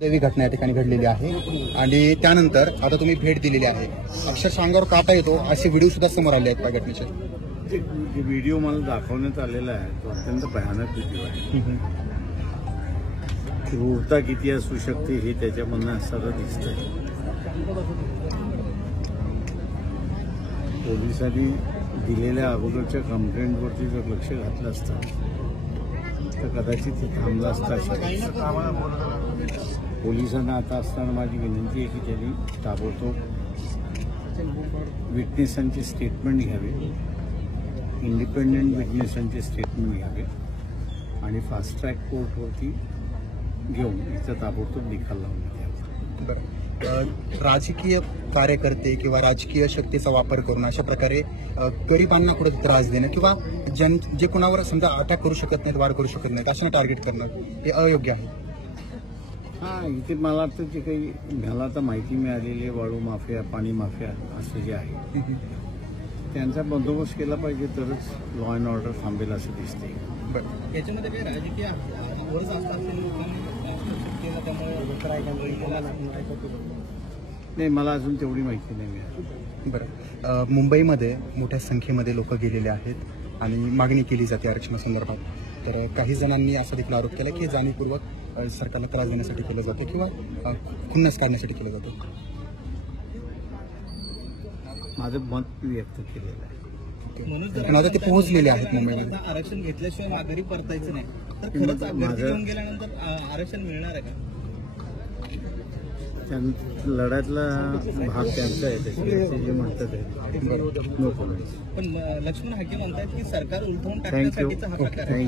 दैवी घटना या ठिकाणी घडलेली आहे आणि त्यानंतर आता तुम्ही भेट दिलेली आहे. अक्षरशः अंगावर काटा येतो असे व्हिडिओ सुद्धा समोर आले आहेत त्या घटनेचे. जे व्हिडिओ मला दाखवण्यात आलेला आहे तो अत्यंत भयानक व्हिडिओ आहे. क्रूरता किती असू शकते हे त्याच्यामधनं सगळं दिसतंय. पोलिसांनी दिलेल्या अगोदरच्या कंप्लेंटवरती जर लक्ष घातलं असतं तर कदाचित ते थांबलं असतं. पोलिसांना आता असताना माझी विनंती आहे की त्यांनी ताबडतोब विटनेसांचे स्टेटमेंट घ्यावे, इंडिपेंडेंट विटनेसांचे स्टेटमेंट घ्यावे आणि फास्ट ट्रॅक कोर्टवरती घेऊन इथं ताबडतोब निकाल लावून द्यावा. राजकीय कार्यकर्ते किंवा राजकीय शक्तीचा वापर करून अशा प्रकारे गरिबांना कुठे त्रास देणं किंवा जे कोणावर समजा अटॅक करू शकत नाहीत, वार करू शकत नाहीत अशांना टार्गेट करणं हे अयोग्य आहे. हां, इथे मला वाटतं जे काही मला आता माहिती मिळालेली आहे, वाळू माफिया, पाणी माफिया असं जे आहे त्यांचा बंदोबस्त केला पाहिजे तरच लॉ अँड ऑर्डर थांबेल असं दिसते. याच्यामध्ये काही राजकीय नाही, मला अजून तेवढी माहिती नाही मिळाली. बरं, मुंबईमध्ये मोठ्या संख्येमध्ये लोक गेलेले आहेत आणि मागणी केली जाते आरक्षणासंदर्भात. तर काही जणांनी असा देखील आरोप केला की जाणीवपूर्वक सरकारला त्रास देण्यासाठी केलं जातं किंवा खुन्नस काढण्यासाठी केलं जातं. माझं मत व्यक्त केलेलं आहे. पण आता ते पोहोचलेले आहेत मुंबईमध्ये. आरक्षण घेतल्याशिवाय घरी परतायचं नाही तर खरंच घरी घेऊन गेल्यानंतर आरक्षण मिळणार आहे का? लढ्यातला भाग त्यांचा आहे, त्याचे जे म्हणतात पण लक्ष्मण हाके म्हणतात की सरकार उलथवून टाकण्यासाठीचा हा प्रकार आहे.